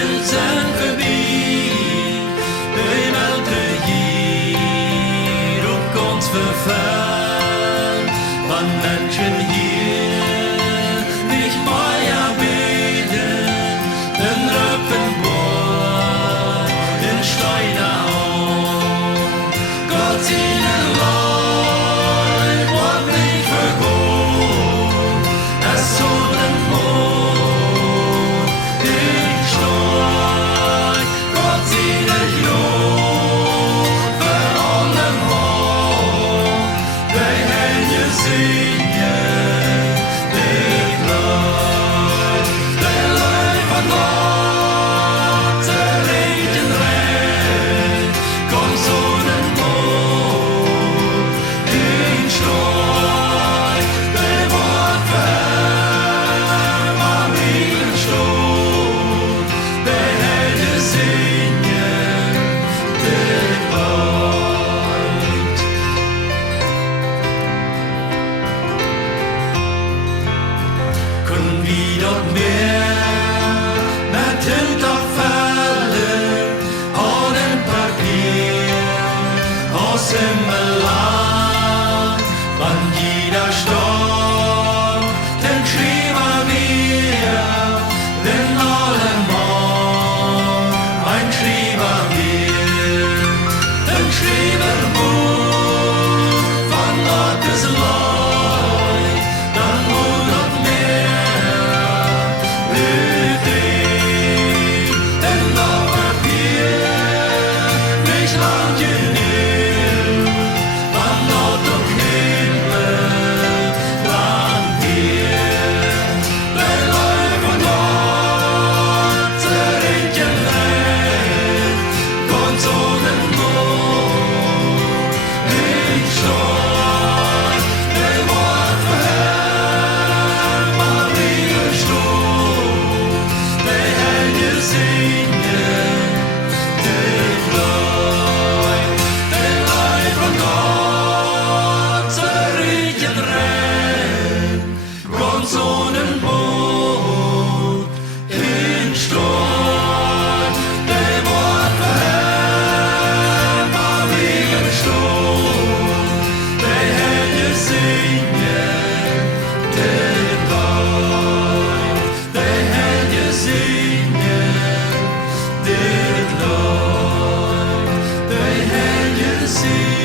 tiden sen förbi. Höj aldrig gir och ons förfall. Wann Menschen hier nicht mehr beten, den Röppenbohr, den Steinerhaum. Gott ihnen Leib und nicht vergoren, das Sonnenmond, den Stein. Gott ihnen Jod für allem Hoch, der Hände singen, der Gleich, der Leib von Gott, der Regen rennt, komm Sonnenmond, den Stein, der Wort verhält, am Himmel Sturm, der Hände singen, der Gleich. Können wir dort mehr mit Hinterfällen und ein Papier aus dem Land, wann jeder Sturm, den schreiben wir, den allemal, ein schreiben wir, den schreiben Buch von Gottes Leid, dann wohl noch mehr mit ihm, denn noch Papier nicht lang genug, wann Gott und Himmel lang hier, der Leib von Gott, der Regen rennt, kommt Sonnenmond, den Stein, der Wort verhält, mal wieder Sturm, der Hände singen, der Gleich, der Leib von Gott, der Regen rennt, kommt Sonnenmond, den Stein, der Wort verhält, mal wieder Sturm, der Hände singen, der Gleich, der Hände singen, der Gleich, der Hände singen.